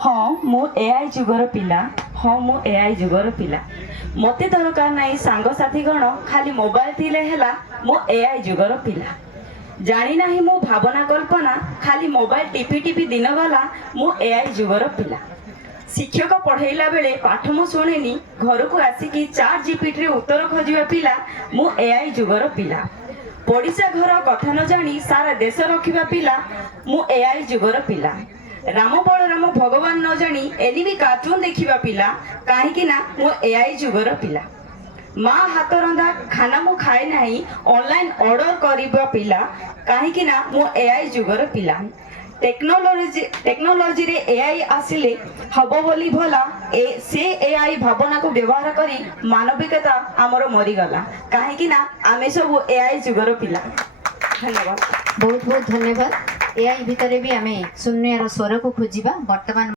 हाँ मु एआई जुगर पिला। हाँ मु एआई जुगर पिला। मते दरकार नहीं सांगसाथी गण खाली मोबाइल थिले हेला मु एआई जुगर पिला। जानी नाही मु भावना कल्पना खाली मोबाइल टिपी टिपी दिन गला मु एआई जुगर पिला। शिक्षक पढ़ेला बेले पाठ मु शुणेनी घर को आसिकी चार जीपीटी उत्तर खोजा पिला मु एआई जुगर पिला। पड़िशा घर कथा न जानी सारा देश रखिबा पिला मु एआई जुगर पिला। राम बलराम भगवान न जानी एनिमी कार्टून देखिबा पिला काहेकि ना मु एआई जुगर पिला। माँ हाथ रंधा खाना मु खाए नाही ऑनलाइन ऑर्डर करिबा पिला काहेकि ना मु एआई जुगर पिला। टेक्नोलोजी रे एआई आसिले हबो बोली भला से एआई भावना को व्यवहार करी मानविकता आमर मरीगला काहेकि ना आमे सब एआई जुगर पिला। धन्यवाद। बहुत बहुत धन्यवाद। एआई भितर भी आमे शून्यर स्वर को खोजिबा। वर्तमान